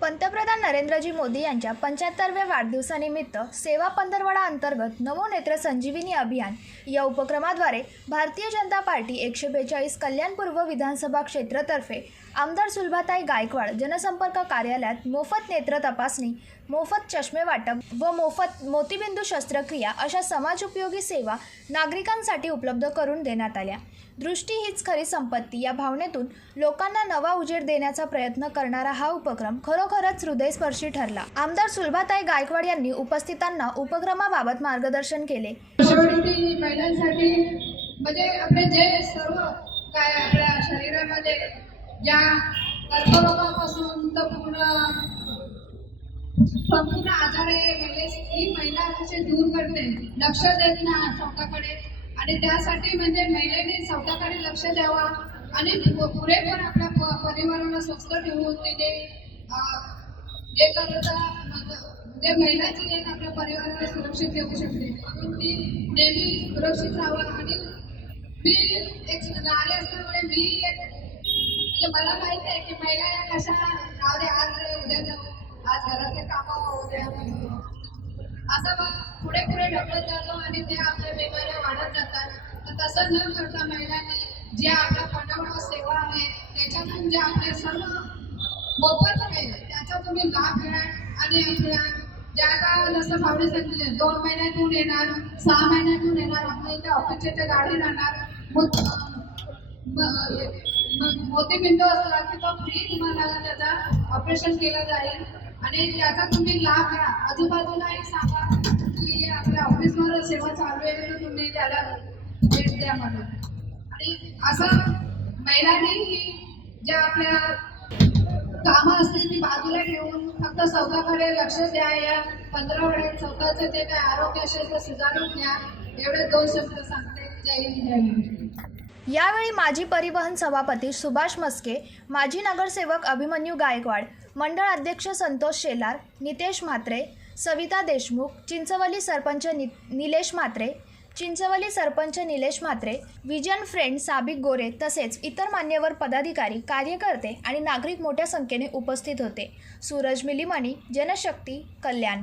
पंतप्रधान नरेंद्रजी मोदी यांच्या पंच्याहत्तरव्या वाढदिवसानिमित्त सेवा पंधरवडा अंतर्गत नमो नेत्र संजीविनी अभियान या उपक्रमाद्वारे भारतीय जनता पार्टी एकशे बेचाळीस कल्याणपूर्व विधानसभा क्षेत्रतर्फे आमदार सुलभाताई गायकवाड जनसंपर्क कार्यालयात मोफत नेत्र तपासणी मोफत चष्मे वाटप व मोफत मोतीबिंदू शस्त्रक्रिया अशा समाजोपयोगी सेवा नागरिकांसाठी उपलब्ध करून देण्यात आल्या. दृष्टी हीच खरी संपत्ती. या भावनेतून लोकांना नवा उजेड देण्याचा प्रयत्न करणारा हा उपक्रम खरोखरच हृदयस्पर्शी ठरला. आमदार सुलभाताई गायकवाड यांनी उपस्थितांना उपक्रमाबाबत मार्गदर्शन केले. महिलांसाठी म्हणजे आपले जे सर्व काय आपल्या शरीरामध्ये ज्या कर्करोगापासून तर पूर्ण संपूर्ण आजार आहे म्हणजे ही महिला अतिशय दूर करते. लक्ष देत ना स्वतःकडे. आणि त्यासाठी म्हणजे महिलेने स्वतःकडे लक्ष द्यावा. आणि पुरेपूर आपल्या प- परिवाराला स्वस्थ ठेवून तिने जे करता म्हणजे महिला जी एक आपल्या परिवाराला सुरक्षित ठेवू शकते. म्हणून ती नेहमी सुरक्षित राहावं. आणि मी एक नारी असल्यामुळे मी एक म्हणजे मला माहीत आहे की महिला या कशा राहू दे आज उद्या जाऊ. आज घरातले कामं उद्या असं मग पुढे पुढे ढकलत जातो आणि त्या आपल्या बेमाऱ्या वाढत जातात. तर तसं न करता महिलांनी ज्या आपल्या पंढरपूर सेवा आहे त्याच्यातून जे आपले सर्व मोफत आहे त्याचा तुम्ही लाभ घ्या आणि आपल्या ज्या का जसं भावने सांगितले दोन महिन्यातून येणार सहा महिन्यातून येणार आपल्या इथे ऑफिसच्या गाडी राहणार. मग म- मोतीबिंदू असला की तो फ्री तुम्हाला त्याचा ऑपरेशन केलं जाईल. आणि त्याचा तुम्ही लाभ घ्या. आजूबाजूलाही सांगा. आपल्या ऑफिसवर सेवा चालू आहे तर तुम्ही त्याला भेट द्या म्हणून. आणि असं महिलांनी ज्या आपल्या कामं असतील ती बाजूला ठेवून फक्त स्वतःकडे लक्ष द्या या पंधरा वेळेत स्वतःचं जे काय आरोग्य असेल तर सुधारून घ्या. एवढे दोन शब्द सांगते. जय हिंद जय महाराष्ट्र यावेळी माजी परिवहन सभापती सुभाष मस्के माजी नगरसेवक अभिमन्यू गायकवाड मंडळ अध्यक्ष संतोष शेलार नितेश म्हात्रे सविता देशमुख चिंचवली सरपंच नि निलेश म्हात्रे चिंचवली सरपंच निलेश म्हात्रे विजन फ्रेंड साबिक गोरे तसेच इतर मान्यवर पदाधिकारी कार्यकर्ते आणि नागरिक मोठ्या संख्येने उपस्थित होते. सूरज मिलिमणी जनशक्ती कल्याण.